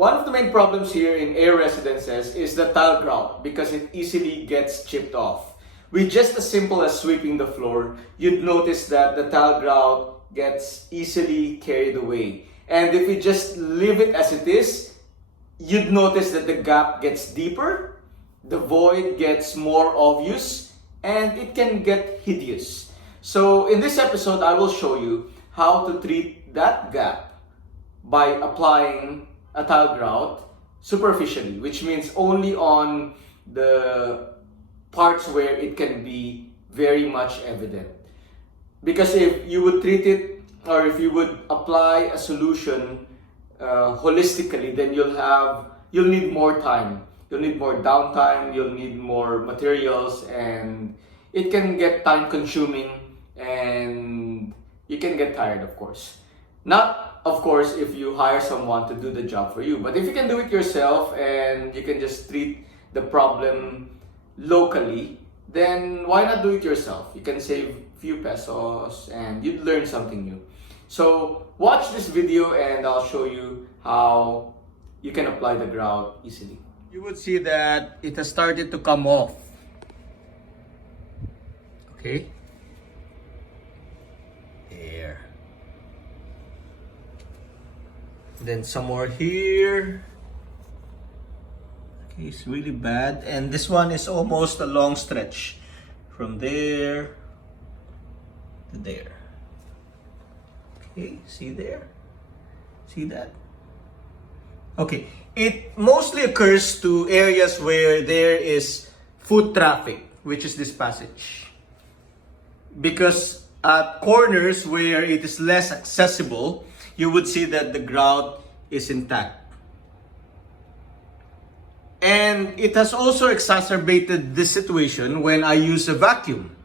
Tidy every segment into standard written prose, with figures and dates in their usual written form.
One of the main problems here in air residences is the tile grout because it easily gets chipped off. With just as simple as sweeping the floor, you'd notice that the tile grout gets easily carried away. And if you just leave it as it is, you'd notice that the gap gets deeper, the void gets more obvious, and it can get hideous. So in this episode, I will show you how to treat that gap by applying a tile grout superficially, which means only on the parts where it can be very much evident. Because if you would treat it, or if you would apply a solution holistically, then you'll need more time, you'll need more downtime, you'll need more materials, and it can get time consuming and you can get tired, of course. Not, of course, if you hire someone to do the job for you, but if you can do it yourself and you can just treat the problem locally, then why not do it yourself? You can save a few pesos and you'd learn something new. So watch this video and I'll show you how you can apply the grout easily. You would see that it has started to come off. Okay. There. Then some more here. Okay, it's really bad. And this one is almost a long stretch. From there to there. Okay, see there? See that? Okay, it mostly occurs to areas where there is foot traffic, which is this passage. Because at corners where it is less accessible, you would see that the grout is intact. And it has also exacerbated this situation when I use a vacuum,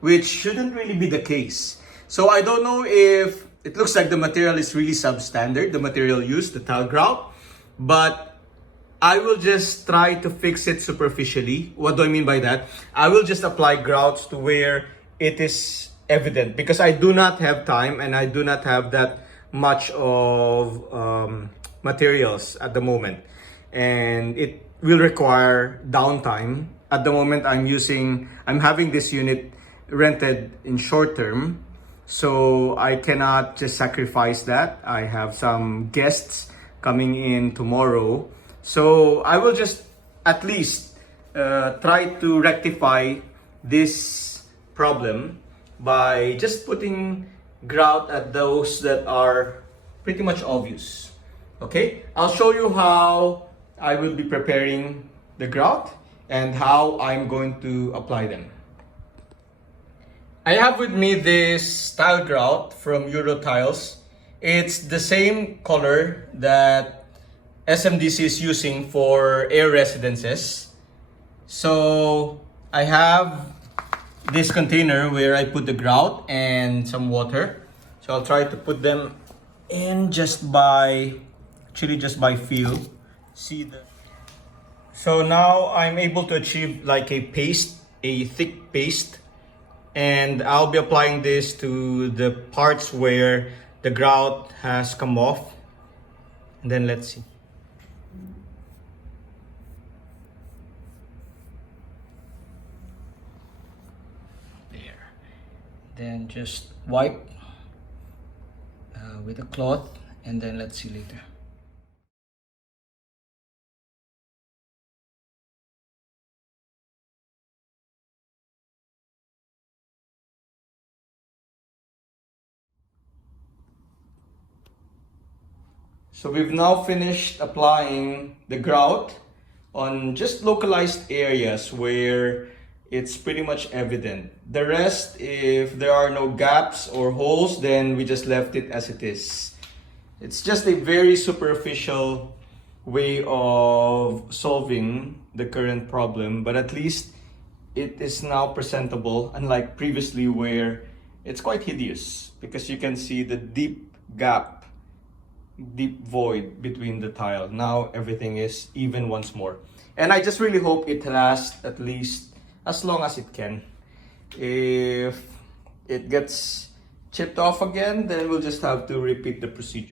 which shouldn't really be the case. So I don't know if it looks like the material is really substandard, the material used, the tile grout, but I will just try to fix it superficially. What do I mean by that? I will just apply grouts to where it is evident because I do not have time and I do not have that much of materials at the moment, and it will require downtime. At the moment I'm having this unit rented in short term, so I cannot just sacrifice that. I have some guests coming in tomorrow, so I will just at least try to rectify this problem by just putting grout at those that are pretty much obvious. Okay, I'll show you how I will be preparing the grout and how I'm going to apply them. I have with me this tile grout from Euro Tiles. It's the same color that SMDC is using for air residences. So I have this container where I put the grout and some water. So I'll try to put them in just by feel. So now I'm able to achieve like a paste, a thick paste, and I'll be applying this to the parts where the grout has come off. And then let's see. There. Then just wipe with a cloth, and then let's see later. So we've now finished applying the grout on just localized areas where it's pretty much evident. The rest, if there are no gaps or holes, then we just left it as it is. It's just a very superficial way of solving the current problem, but at least it is now presentable, unlike previously where it's quite hideous because you can see the deep gap, deep void between the tile. Now everything is even once more. And I just really hope it lasts at least as long as it can. If it gets chipped off again, then we'll just have to repeat the procedure.